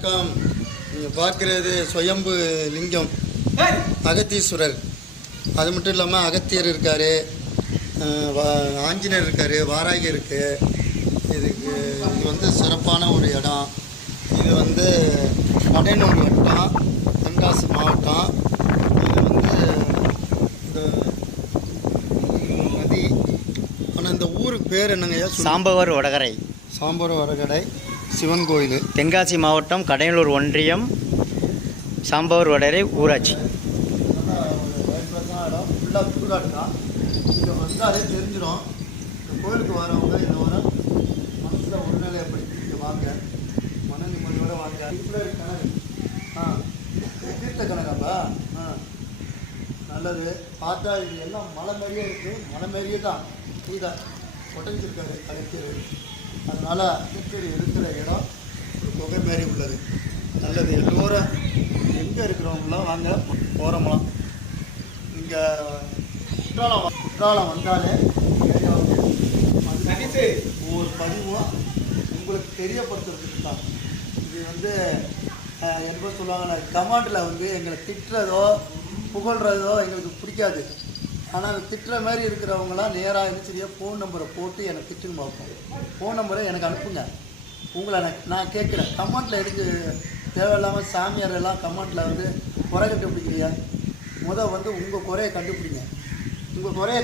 வணக்கம். நீங்கள் பார்க்குறது சுயம்பு லிங்கம் அகத்தீஸ்வரர். அது மட்டும் இல்லாமல் அகத்தியர் இருக்கார், ஆஞ்சநேயர் இருக்கார், வாராகி இருக்குது. இது வந்து சிறப்பான ஒரு இடம். இது வந்து கடையனூர் வட்டம், தென்காசி மாவட்டம். இது வந்து இந்த நதி. ஆனால் இந்த ஊருக்கு பேர் என்னங்கய்யா? சாம்பவர் வடகரை. சாம்பவர் வடகரை சிவன் கோயில், தென்காசி மாவட்டம், கடையனூர் ஒன்றியம், சாம்பவர் வடகரை ஊராட்சி. இடம் ஃபுல்லாக சுடுகாடு தான். இங்கே வந்தாலே தெரிஞ்சிடும். இந்த கோயிலுக்கு வரவங்க இதை வர மனசில் ஒருநிலை எப்படி இங்கே வாங்க, மன நிம்மதியோடு வாங்க. இப்படி கிணறு, தீர்த்த கிணறாப்பா. நல்லது. பார்த்தா இது எல்லாம் மலை மாதிரியே இருக்குது. மலை மாதிரியே தான் இதுதான் உடஞ்சிருக்காரு கலைஞர். அதனால் அகத்தியர் இருக்கிற இடம் ஒரு குகை மாரி உள்ளது. நல்லது. எல்லோரும் எங்கே இருக்கிறவங்களாம் வாங்க போகிறோம்லாம். இங்கே குற்றாலம் வந்தாலே ஒவ்வொரு பதிவும் உங்களுக்கு தெரியப்படுத்துறதுக்கு தான். இது வந்து என்ன சொல்லுவாங்கன்னா, கமாண்டில் வந்து எங்களை திட்டுறதோ புகழ்கிறதோ எங்களுக்கு பிடிக்காது. ஆனால் அந்த திட்டுற மாதிரி இருக்கிறவங்களாம் நேராக சரியா ஃபோன் நம்பரை போட்டு எனக்கு திட்டுன்னு பார்ப்போம். ஃபோன் நம்பரை எனக்கு அனுப்புங்க. உங்களை நான் கேட்குறேன். கமெண்ட்டில் எதுக்கு தேவையில்லாமல் சாமியார் எல்லாம் கமெண்ட்டில் வந்து குறை கண்டுபிடிக்கிறியா? வந்து உங்கள் குறையை கண்டுபிடிங்க. உங்கள் குறையை